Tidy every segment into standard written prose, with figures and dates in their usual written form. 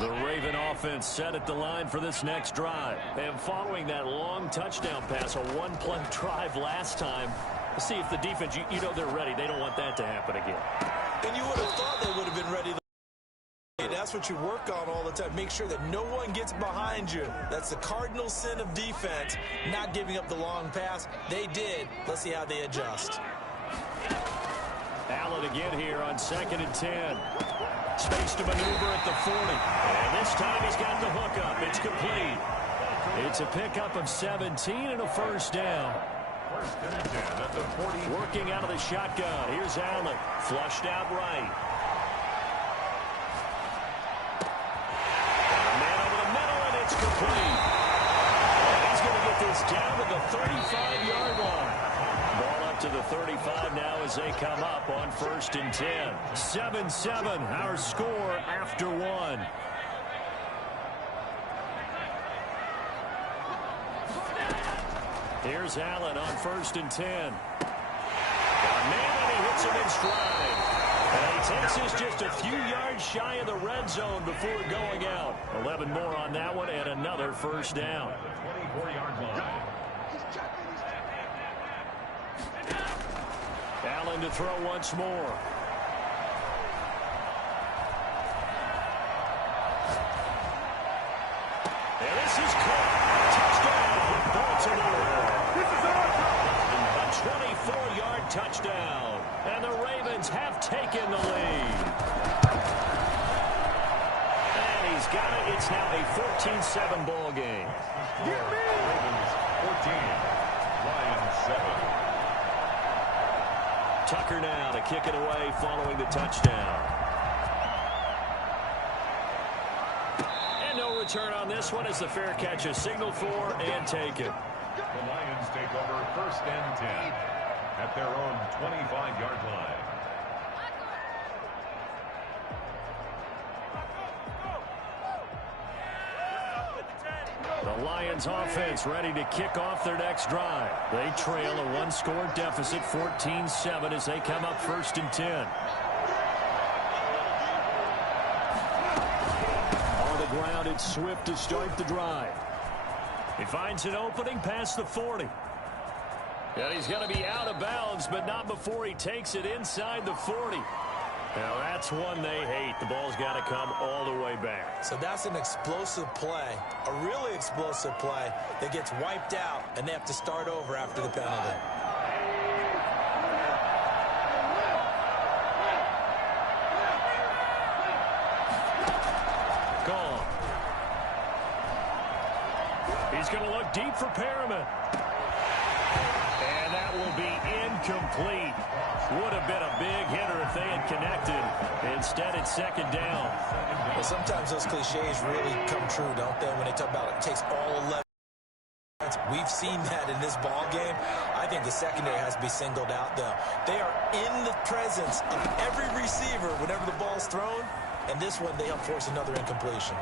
The Raven offense set at the line for this next drive. And following that long touchdown pass, a one-play drive last time, see if the defense, you know they're ready. They don't want that to happen again. And you would have thought they would have been ready. That's what you work on all the time. Make sure that no one gets behind you. That's the cardinal sin of defense, not giving up the long pass. They did. Let's see how they adjust. Allen again here on 2nd and 10. Space to maneuver at the 40. And this time he's got the hook up. It's complete. It's a pickup of 17 and a first down. First and 10 at the 40. Working out of the shotgun. Here's Allen. Flushed out right. Man over the middle, and it's complete. He's going to get this down to the 35-yard line. Ball up to the 35 now as they come up on 1st and 10. 7-7, our score after one. Here's Allen on 1st and 10. Man, and he hits him in stride. And he takes us just a few yards shy of the red zone before going out. 11 more on that one and another first down. 24-yard line. Allen to throw once more. And this is caught. Touchdown, Baltimore. A 24-yard touchdown. And the Ravens have taken the lead. And he's got it. It's now a 14-7 ball game. Ravens 14. Lions 7. Tucker now to kick it away following the touchdown. And no return on this one as the fair catch is signaled for and taken. The Lions take over 1st and 10 at their own 25-yard line. The Lions offense ready to kick off their next drive. They trail a one-score deficit, 14-7, as they come up 1st and 10. On the ground, it's Swift to start the drive. He finds an opening past the 40. And he's going to be out of bounds, but not before he takes it inside the 40. Now, that's one they hate. The ball's got to come all the way back. So that's an explosive play, a really explosive play that gets wiped out, and they have to start over after the penalty. Gone. He's going to look deep for Perriman. And that will be incomplete. Would have been a big hitter if they had connected. Instead, it's 2nd down. Well, sometimes those cliches really come true, don't they, when they talk about it takes all 11. We've seen that in this ball game. I think the secondary has to be singled out, though. They are in the presence of every receiver whenever the ball's thrown, and this one they help force another incompletion.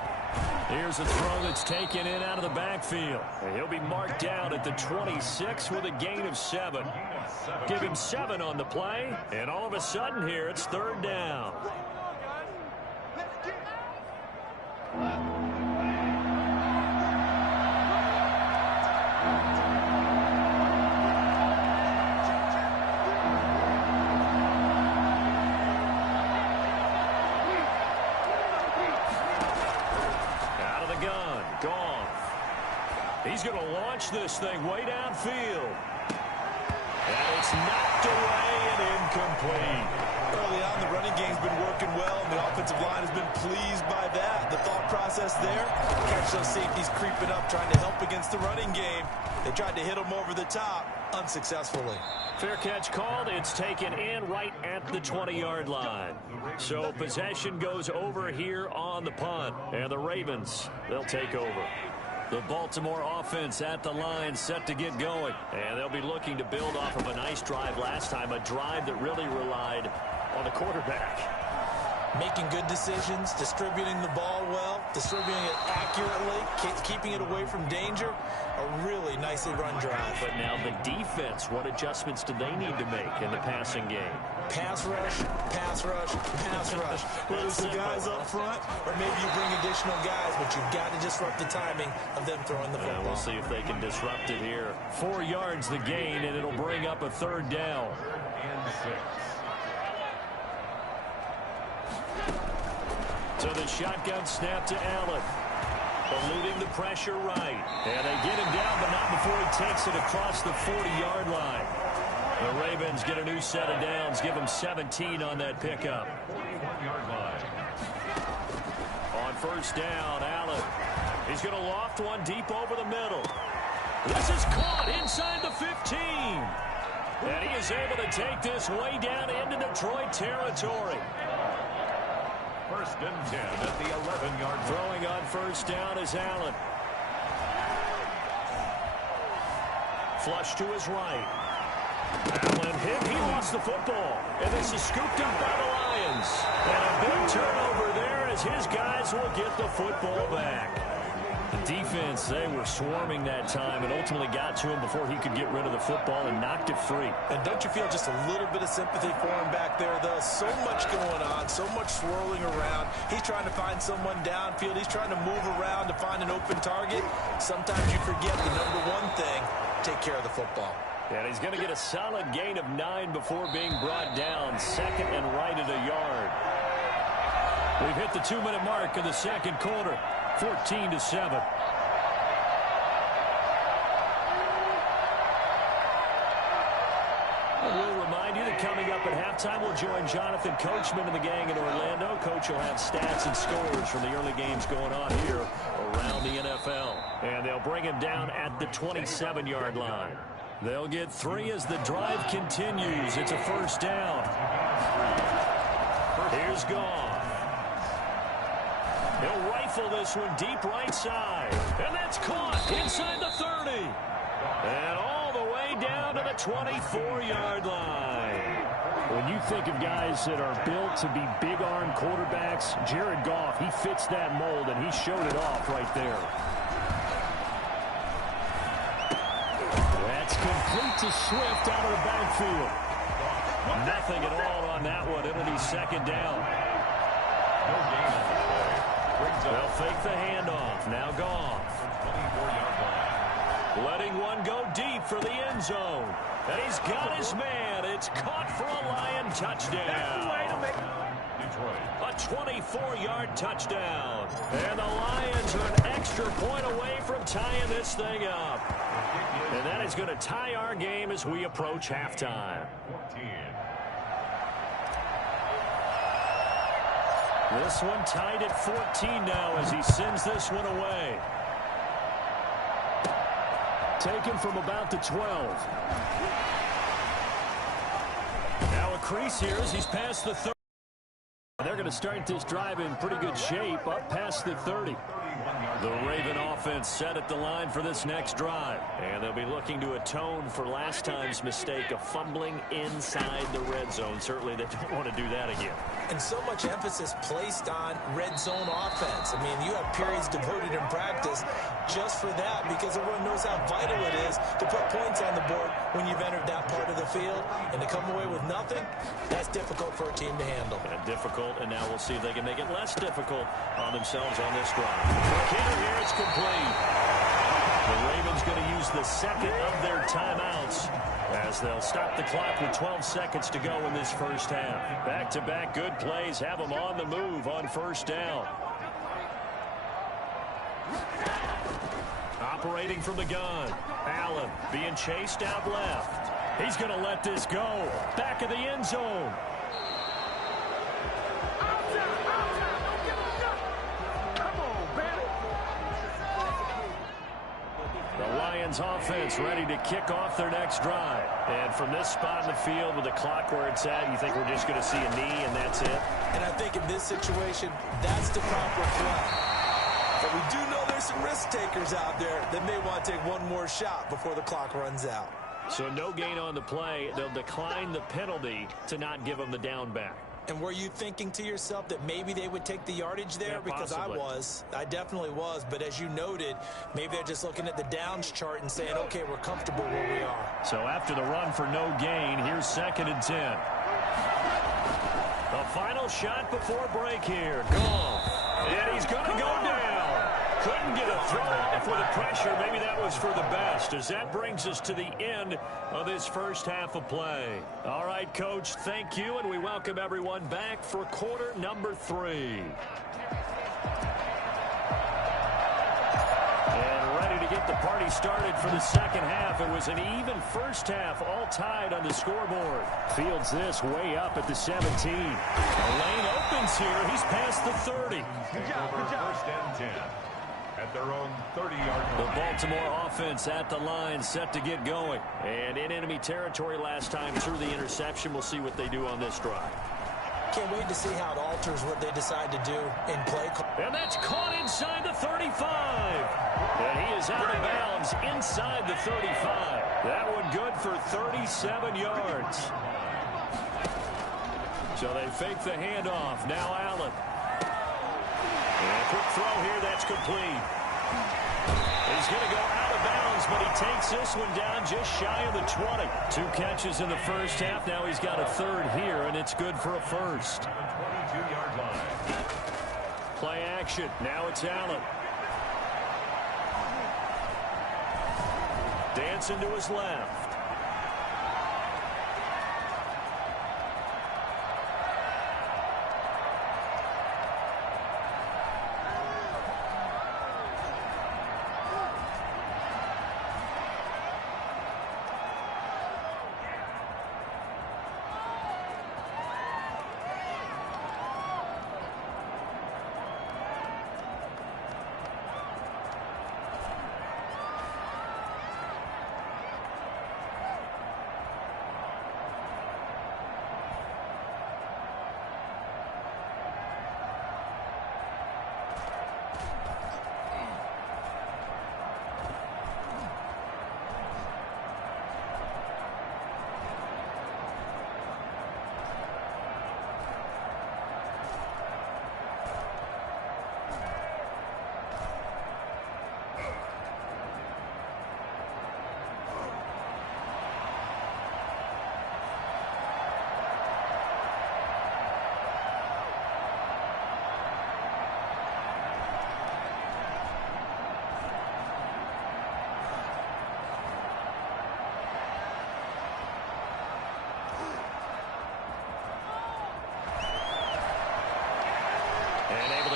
Here's a throw that's taken in out of the backfield. And he'll be marked down at the 26 with a gain of 7. Give him 7 on the play, and all of a sudden here it's 3rd down. He's going to launch this thing way downfield. And it's knocked away and incomplete. Early on, the running game's been working well, and the offensive line has been pleased by that. The thought process there, catch those safeties creeping up, trying to help against the running game. They tried to hit them over the top, unsuccessfully. Fair catch called. It's taken in right at the 20-yard line. So possession goes over here on the punt. And the Ravens, they'll take over. The Baltimore offense at the line set to get going. And they'll be looking to build off of a nice drive last time, a drive that really relied on the quarterback. Making good decisions, distributing the ball well, distributing it accurately, keeping it away from danger. A really nicely run drive. But now the defense, what adjustments do they need to make in the passing game? Pass rush, pass rush, pass rush. Whether it's the guys up front or maybe you bring additional guys, but you've got to disrupt the timing of them throwing the football. We'll see if they can disrupt it here. 4 yards the gain, and it'll bring up a 3rd down. And 6. So the shotgun snap to Allen. Eluding the pressure right. And they get him down, but not before he takes it across the 40-yard line. The Ravens get a new set of downs, give them 17 on that pickup. 41-yard line. On 1st down, Allen. He's going to loft one deep over the middle. This is caught inside the 15. And he is able to take this way down into Detroit territory. 1st and 10 at the 11-yard line. Throwing on 1st down is Allen. Flush to his right. Allen hit. He lost the football. And this is scooped up by the Lions. And a big turnover there as his guys will get the football back. The defense, they were swarming that time and ultimately got to him before he could get rid of the football and knocked it free. And don't you feel just a little bit of sympathy for him back there, though? So much going on, so much swirling around. He's trying to find someone downfield. He's trying to move around to find an open target. Sometimes you forget the number one thing, take care of the football. And he's going to get a solid gain of 9 before being brought down. 2nd and right at a yard. We've hit the 2-minute mark of the 2nd quarter. 14-7. We'll remind you that coming up at halftime, we'll join Jonathan Coachman and the gang in Orlando. Coach will have stats and scores from the early games going on here around the NFL. And they'll bring him down at the 27-yard line. They'll get 3 as the drive continues. It's a 1st down. Here's Goff. He'll rifle this one deep right side. And that's caught inside the 30. And all the way down to the 24-yard line. When you think of guys that are built to be big-arm quarterbacks, Jared Goff, he fits that mold, and he showed it off right there. That's complete to Swift out of the backfield. Nothing at all on that one. It'll be 2nd down. No gain on the play. They'll fake the handoff. Now Goff. 24-yard line. Letting one go deep for the end zone. And he's got his man. It's caught for a Lion touchdown. Detroit. A 24-yard touchdown. And the Lions are an extra point away from tying this thing up. And that is going to tie our game as we approach halftime. 14. This one tied at 14 now as he sends this one away. Taken from about the 12. Now a crease here as he's past the 30. They're going to start this drive in pretty good shape up past the 30. The Raven offense set at the line for this next drive. And they'll be looking to atone for last time's mistake of fumbling inside the red zone. Certainly they don't want to do that again. And so much emphasis placed on red zone offense. I mean, you have periods devoted in practice just for that because everyone knows how vital it is to put points on the board when you've entered that part of the field. And to come away with nothing, that's difficult for a team to handle. And difficult, and now we'll see if they can make it less difficult on themselves on this drive. Here it's complete. The Ravens going to use the 2nd of their timeouts as they'll stop the clock with 12 seconds to go in this first half. Back-to-back good plays have them on the move on 1st down. Operating from the gun. Allen being chased out left. He's going to let this go. Back of the end zone. Offense ready to kick off their next drive. And from this spot in the field with the clock where it's at, you think we're just going to see a knee and that's it? And I think in this situation, that's the proper play. But we do know there's some risk takers out there that may want to take one more shot before the clock runs out. So no gain on the play. They'll decline the penalty to not give them the down back. And were you thinking to yourself that maybe they would take the yardage there? Yeah, because possibly. I definitely was. But as you noted, maybe they're just looking at the downs chart and saying, okay, we're comfortable where we are. So after the run for no gain, here's 2nd and 10. final shot before break here. Goff. And he's going to go down. Couldn't get a throw off with the pressure. Maybe that was for the best, as that brings us to the end of this first half of play. All right, Coach, thank you, and we welcome everyone back for quarter number 3. And ready to get the party started for the second half. It was an even first half, all tied on the scoreboard. Fields this way up at the 17. The lane opens here. He's past the 30. Good job. First and 10. At their own 30-yard line. The Baltimore offense at the line, set to get going. And in enemy territory last time through the interception. We'll see what they do on this drive. Can't wait to see how it alters what they decide to do in play. And that's caught inside the 35. And he is out of bounds inside the 35. That one good for 37 yards. So they fake the handoff. Now Allen. And a quick throw here, that's complete. He's going to go out of bounds, but he takes this one down just shy of the 20. 2 catches in the first half. Now he's got a third here, and it's good for a first. 22-yard line. Play action. Now it's Allen. Dancing to his left.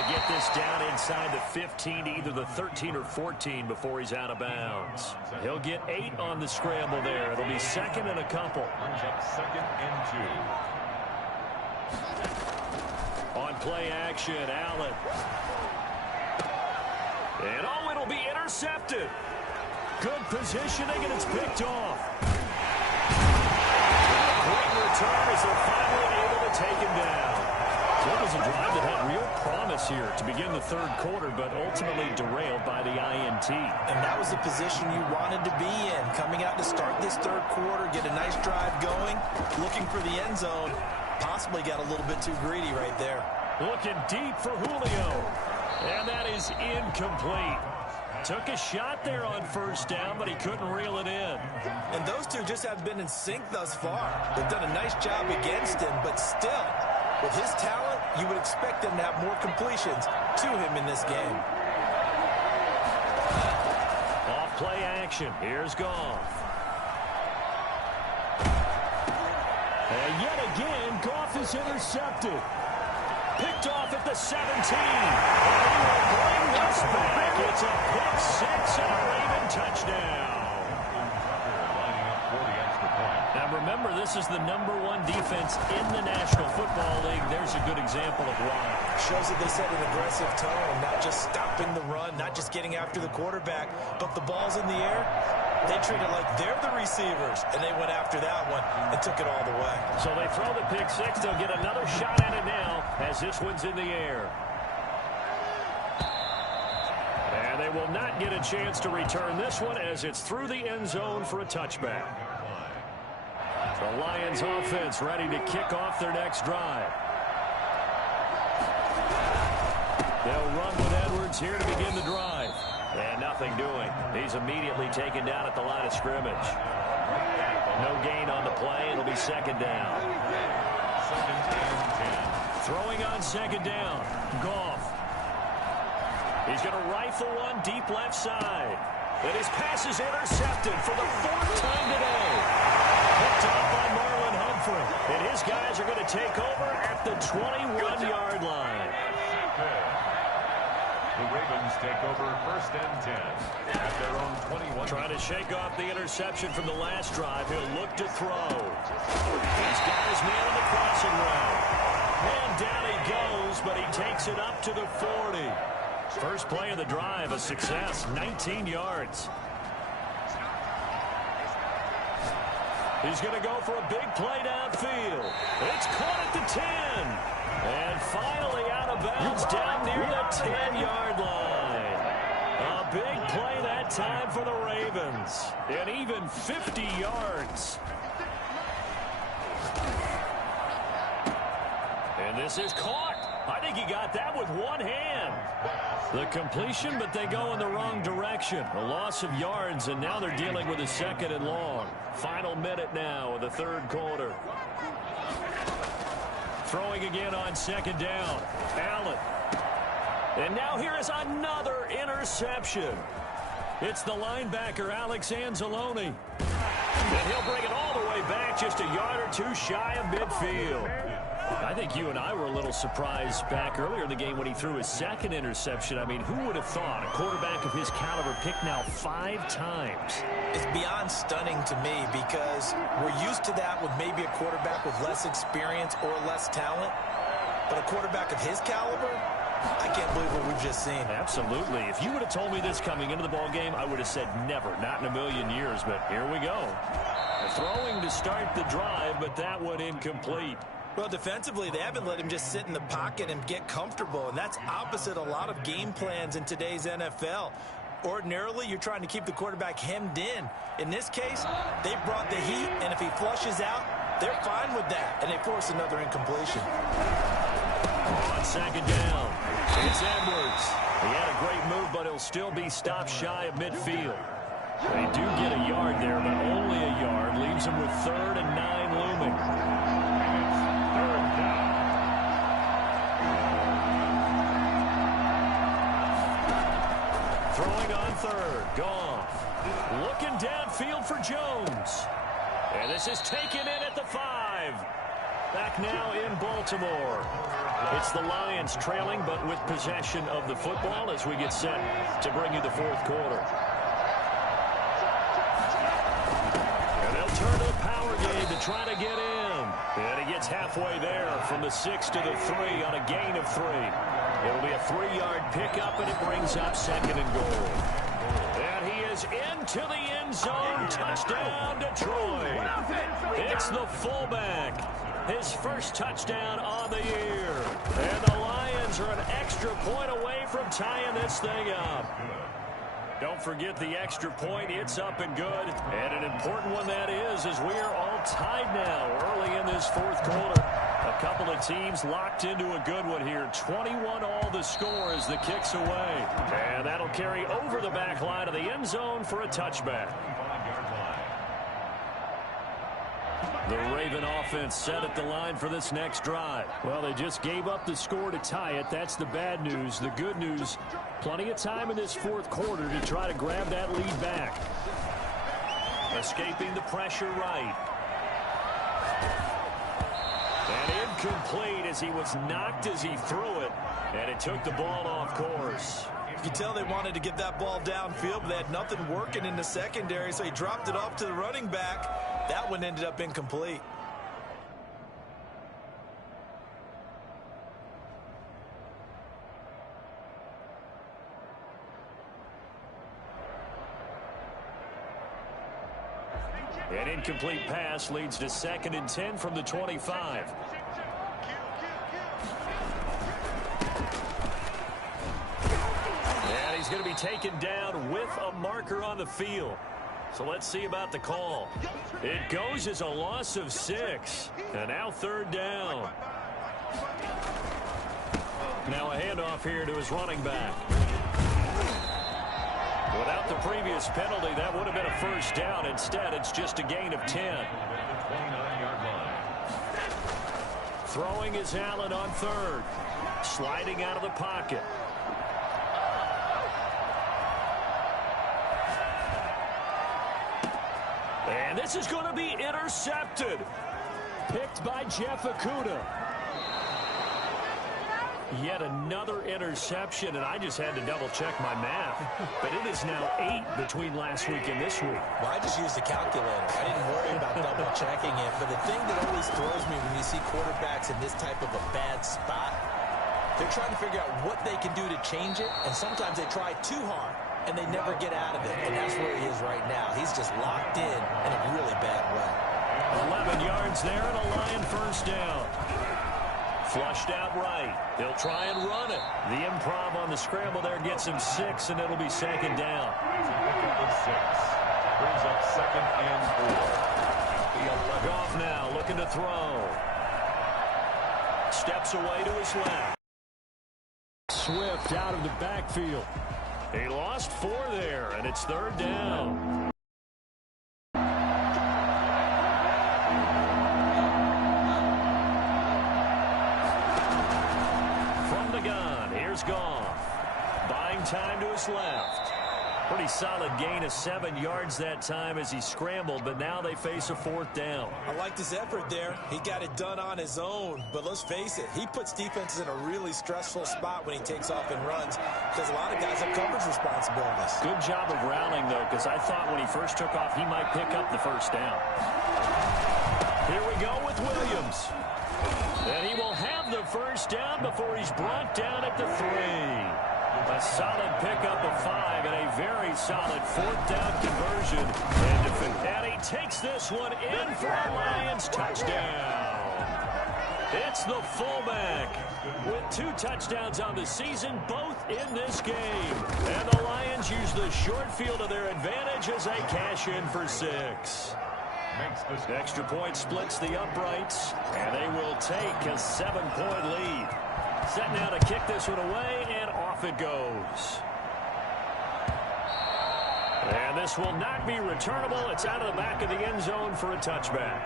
Get this down inside the 15 to either the 13 or 14 before he's out of bounds. He'll get 8 on the scramble there. It'll be second and a couple. Second and 2. On play action, Allen. And oh, it'll be intercepted. Good positioning, and it's picked off. Great return as they're finally able to take him down. So it was a drive that had real promise here to begin the third quarter, but ultimately derailed by the INT. And that was the position you wanted to be in. Coming out to start this third quarter, get a nice drive going, looking for the end zone. Possibly got a little bit too greedy right there. Looking deep for Julio. And that is incomplete. Took a shot there on first down, but he couldn't reel it in. And those two just have been in sync thus far. They've done a nice job against him, but still, with his talent, you would expect them to have more completions to him in this game. Off play action. Here's Goff. And yet again, Goff is intercepted. Picked off at the 17. And he will bring this back. It's a pick six and a Raven touchdown. Now remember, this is the #1 defense in the National Football League. There's a good example of why. Shows that they set an aggressive tone, not just stopping the run, not just getting after the quarterback, but the ball's in the air. They treat it like they're the receivers, and they went after that one and took it all the way. So they throw the pick six. They'll get another shot at it now as this one's in the air. And they will not get a chance to return this one as it's through the end zone for a touchback. The Lions offense ready to kick off their next drive. They'll run with Edwards here to begin the drive. And nothing doing. He's immediately taken down at the line of scrimmage. No gain on the play. It'll be second down. Second and 10. Throwing on second down. Goff. He's going to rifle one deep left side. And his pass is intercepted for the 4th time today. Picked off by Marlon Humphrey. And his guys are going to take over at the 21-yard line. The Ravens take over 1st and 10 at their own 21. Trying to shake off the interception from the last drive. He'll look to throw. He's got his man on the crossing route. And down he goes, but he takes it up to the 40. First play of the drive, a success, 19 yards. He's going to go for a big play downfield. It's caught at the 10. And finally out of bounds down near the 10-yard line. A big play that time for the Ravens. And even 50 yards. And this is caught. I think he got that with one hand. The completion, but they go in the wrong direction. A loss of yards, and now they're dealing with a 2nd and long. Final minute now of the 3rd quarter. Throwing again on 2nd down. Allen. And now here is another interception. It's the linebacker, Alex Anzalone. And he'll bring it all the way back, just a yard or two shy of midfield. I think you and I were a little surprised back earlier in the game when he threw his 2nd interception. I mean, who would have thought a quarterback of his caliber picked now 5 times? It's beyond stunning to me because we're used to that with maybe a quarterback with less experience or less talent. But a quarterback of his caliber, I can't believe what we've just seen. Absolutely. If you would have told me this coming into the ball game, I would have said never, not in a million years. But here we go. Throwing to start the drive, but that one incomplete. Well, defensively, they haven't let him just sit in the pocket and get comfortable, and that's opposite a lot of game plans in today's NFL. Ordinarily, you're trying to keep the quarterback hemmed in. In this case, they brought the heat, and if he flushes out, they're fine with that, and they force another incompletion. On 2nd down, it's Edwards. He had a great move, but he'll still be stopped shy of midfield. They do get a yard there, but only a yard. Leaves him with 3rd and 9 looming. Throwing on 3rd, Goff. Looking downfield for Jones. And this is taken in at the 5. Back now in Baltimore. It's the Lions trailing, but with possession of the football as we get set to bring you the 4th quarter. And they'll turn to the power game to try to get in. And he gets halfway there from the 6 to the 3 on a gain of 3. It'll be a 3-yard pickup, and it brings up 2nd and goal. And he is into the end zone. Touchdown, Detroit. It's the fullback. His first touchdown on the year. And the Lions are an extra point away from tying this thing up. Don't forget the extra point. It's up and good. And an important one that is, as we are all tied now early in this 4th quarter. A couple of teams locked into a good one here. 21 all the score as the kick's away. And that'll carry over the back line of the end zone for a touchback. The Raven offense set at the line for this next drive. Well, they just gave up the score to tie it. That's the bad news. The good news, plenty of time in this 4th quarter to try to grab that lead back. Escaping the pressure right. And incomplete as he was knocked as he threw it. And it took the ball off course. You can tell they wanted to get that ball downfield, but they had nothing working in the secondary, so he dropped it off to the running back. That one ended up incomplete. An incomplete pass leads to 2nd and 10 from the 25. And he's going to be taken down with a marker on the field. So let's see about the call. It goes as a loss of 6. And now 3rd down. Now a handoff here to his running back. Without the previous penalty, that would have been a 1st down. Instead, it's just a gain of 10. Throwing is Allen on third. Sliding out of the pocket. And this is going to be intercepted. Picked by Jeff Okudah. Yet another interception, and I just had to double-check my math. But it is now 8 between last week and this week. Well, I just used the calculator. I didn't worry about double-checking it. But the thing that always throws me when you see quarterbacks in this type of a bad spot, they're trying to figure out what they can do to change it, and sometimes they try too hard, and they never get out of it. And that's where he is right now. He's just locked in a really bad way. 11 yards there and a Lion first down. Flushed out right. He'll try and run it. The improv on the scramble there gets him 6, and it'll be second down. He's a pickup of 6. Brings up second and 4. Goff now looking to throw. Steps away to his left. Swift out of the backfield. He lost 4 there, and it's third down. Goff. Buying time to his left. Pretty solid gain of 7 yards that time as he scrambled, but now they face a 4th down. I liked his effort there. He got it done on his own, but let's face it, he puts defenses in a really stressful spot when he takes off and runs because a lot of guys have coverage responsibilities. Good job of rallying, though, because I thought when he first took off, he might pick up the first down. Here we go with Williams. And he will have the first down before he's brought down at the 3. A solid pickup of 5 and a very solid 4th down conversion. And he takes this one in for a Lions touchdown. It's the fullback with 2 touchdowns on the season, both in this game. And the Lions use the short field to their advantage as they cash in for 6. Extra point splits the uprights, and they will take a 7-point lead. Set now to kick this one away, and off it goes. And this will not be returnable. It's out of the back of the end zone for a touchback.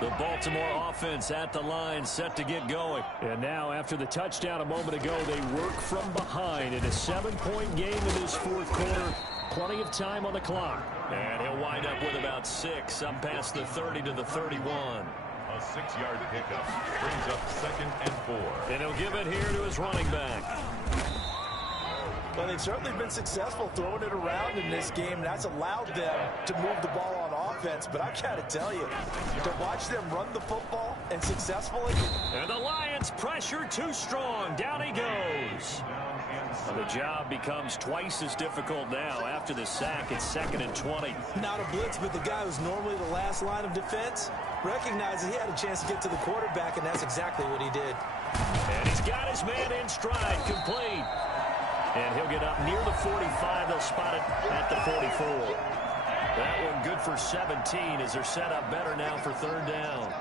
The Baltimore offense at the line, set to get going. And now, after the touchdown a moment ago, they work from behind in a 7-point game in this 4th quarter. Plenty of time on the clock. And he'll wind up with about 6, up past the 30 to the 31. A 6-yard pickup brings up second and 4. And he'll give it here to his running back. Well, they've certainly been successful throwing it around in this game. That's allowed them to move the ball on offense. But I've got to tell you, to watch them run the football and successfully. And the Lions pressure too strong. Down he goes. And the job becomes twice as difficult now. After the sack, it's 2nd and 20. Not a blitz, but the guy who's normally the last line of defense recognizes he had a chance to get to the quarterback, and that's exactly what he did. And he's got his man in stride, complete. And he'll get up near the 45. They'll spot it at the 44. That one good for 17 as they're set up better now for 3rd down.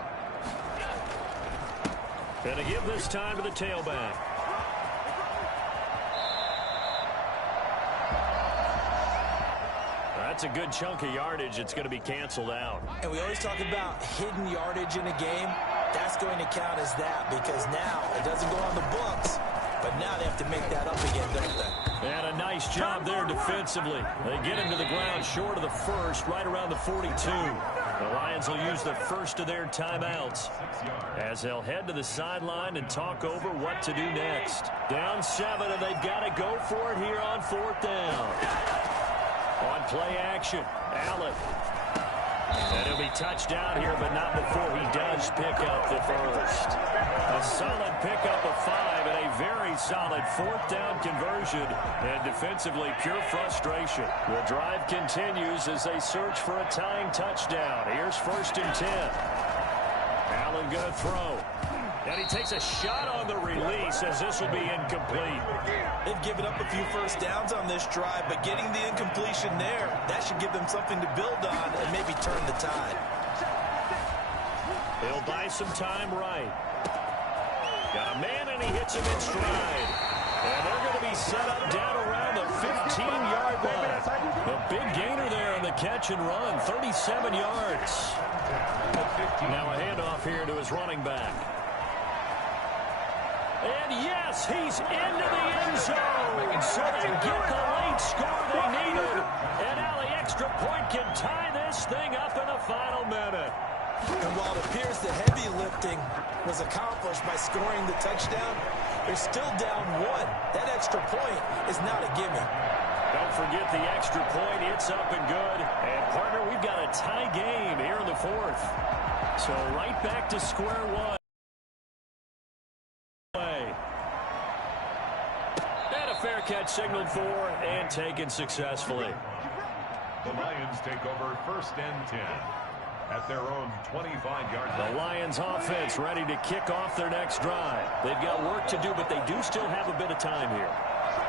And to give this time to the tailback. That's a good chunk of yardage. It's going to be canceled out. And we always talk about hidden yardage in a game. That's going to count as that because now it doesn't go on the books, but now they have to make that up again, don't they? And a nice job there defensively. They get him to the ground short of the 1st, right around the 42. The Lions will use the first of their timeouts as they'll head to the sideline and talk over what to do next. Down 7, and they've got to go for it here on 4th down. On play action, Allen. And he'll be touched down here, but not before he does pick up the first. A solid pickup of 5 and a very solid 4th down conversion. And defensively, pure frustration. The drive continues as they search for a tying touchdown. Here's 1st and 10. Allen going to throw. And he takes a shot on the release as this will be incomplete. They've given up a few first downs on this drive, but getting the incompletion there, that should give them something to build on and maybe turn the tide. He'll buy some time right. Got a man, and he hits him in stride. And they're going to be set up down around the 15-yard line. A big gainer there on the catch and run, 37 yards. Now a handoff here to his running back. And yes, he's into the end zone. So they get the late score they needed. And now the extra point can tie this thing up in the final minute. And while it appears the heavy lifting was accomplished by scoring the touchdown, they're still down one. That extra point is not a gimme. Don't forget the extra point. It's up and good. And, partner, we've got a tie game here in the fourth. So right back to square one. And a fair catch signaled for and taken successfully. The Lions take over 1st and 10 at their own 25-yard line. The Lions offense ready to kick off their next drive. They've got work to do, but they do still have a bit of time here.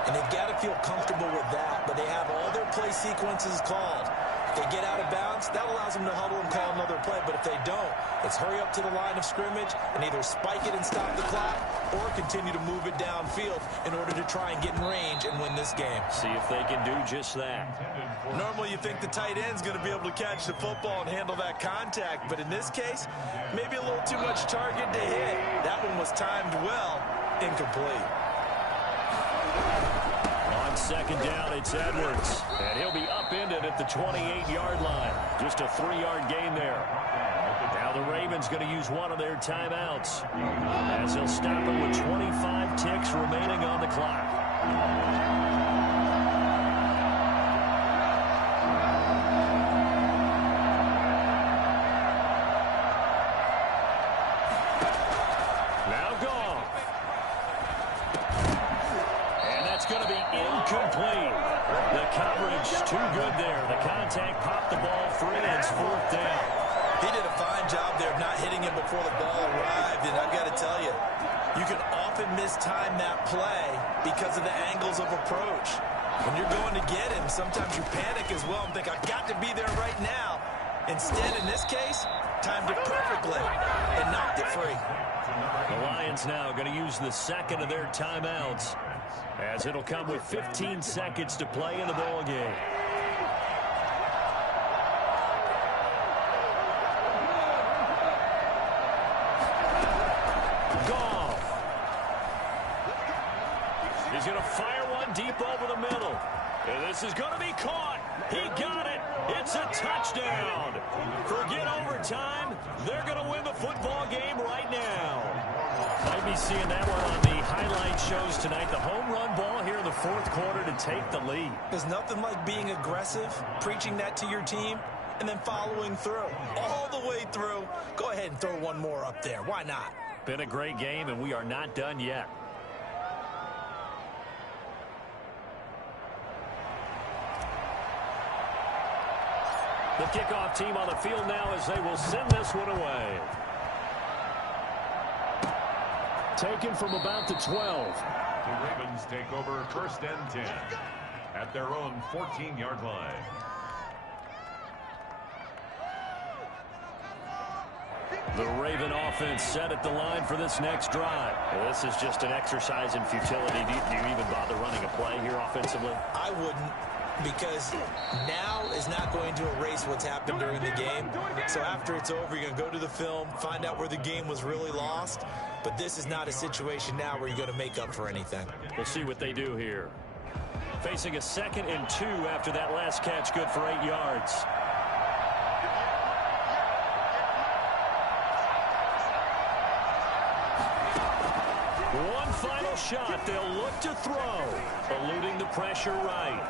And they've got to feel comfortable with that, but they have all their play sequences called. If they get out of bounds, that allows them to huddle and call another play. But if they don't, it's hurry up to the line of scrimmage and either spike it and stop the clock or continue to move it downfield in order to try and get in range and win this game. See if they can do just that. Normally you think the tight end's going to be able to catch the football and handle that contact, but in this case, maybe a little too much target to hit. That one was timed well, incomplete. On second down, it's Edwards. And he'll be upended at the 28-yard line. Just a 3-yard gain there. Now the Ravens going to use one of their timeouts, as he'll stop it with 25 ticks remaining on the clock. Now gone. And that's going to be incomplete. The coverage too good there. The contact popped the ball free, and it's 4th down. He did a fine job there of not hitting him before the ball arrived, and I've got to tell you, you can often mistime that play because of the angles of approach. When you're going to get him, sometimes you panic as well and think, I've got to be there right now. Instead, in this case, timed it perfectly and knocked it free. The Lions now going to use the second of their timeouts, as it'll come with 15 seconds to play in the ball game. He's going to fire one deep over the middle. And this is going to be caught. He got it. It's a touchdown. Forget overtime. They're going to win the football game right now. Might be seeing that one on the highlight shows tonight. The home run ball here in the 4th quarter to take the lead. There's nothing like being aggressive, preaching that to your team, and then following through. All the way through. Go ahead and throw one more up there. Why not? Been a great game, and we are not done yet. The kickoff team on the field now as they will send this one away. Taken from about the 12. The Ravens take over 1st and 10 at their own 14-yard line. The Raven offense set at the line for this next drive. Well, this is just an exercise in futility. Do you even bother running a play here offensively? I wouldn't, because now is not going to erase what's happened during the game. So after it's over, you're going to go to the film, find out where the game was really lost. But this is not a situation now where you're going to make up for anything. We'll see what they do here. Facing a 2nd and 2 after that last catch, good for 8 yards. One final shot. They'll look to throw. Eluding the pressure right.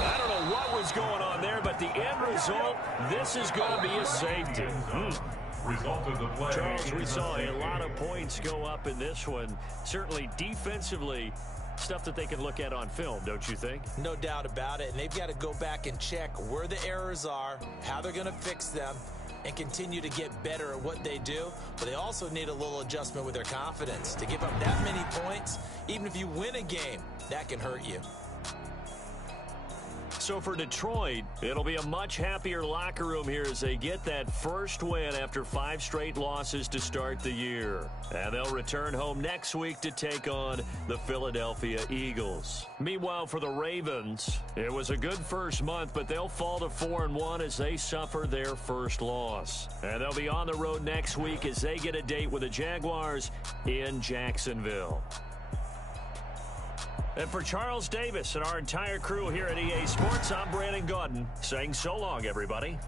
I don't know what was going on there, but the end result, this is going to be a safety. Result of the play. Charles, we saw a lot of points go up in this one. Certainly defensively, stuff that they can look at on film, don't you think? No doubt about it. And they've got to go back and check where the errors are, how they're going to fix them, and continue to get better at what they do. But they also need a little adjustment with their confidence. To give up that many points, even if you win a game, that can hurt you. So for Detroit, it'll be a much happier locker room here as they get that first win after 5 straight losses to start the year. And they'll return home next week to take on the Philadelphia Eagles. Meanwhile, for the Ravens, it was a good first month, but they'll fall to 4-1 as they suffer their first loss. And they'll be on the road next week as they get a date with the Jaguars in Jacksonville. And for Charles Davis and our entire crew here at EA Sports, I'm Brandon Gaudin saying so long, everybody.